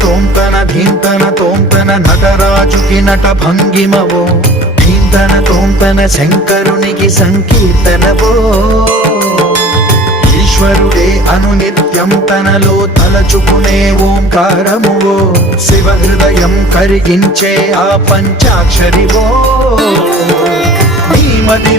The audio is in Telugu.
తోంతన ధీంతన తోంతన నటరాజుకి నట భంగిమవో ధీంతన తోంతన శంకరునికి సంకీర్తనవో ఈశ్వరుడే అనునిత్యం తనలో తలచుకునే ఓంకారమువో శివ హృదయం కరిగించే ఆ పంచాక్షరివో నీ మది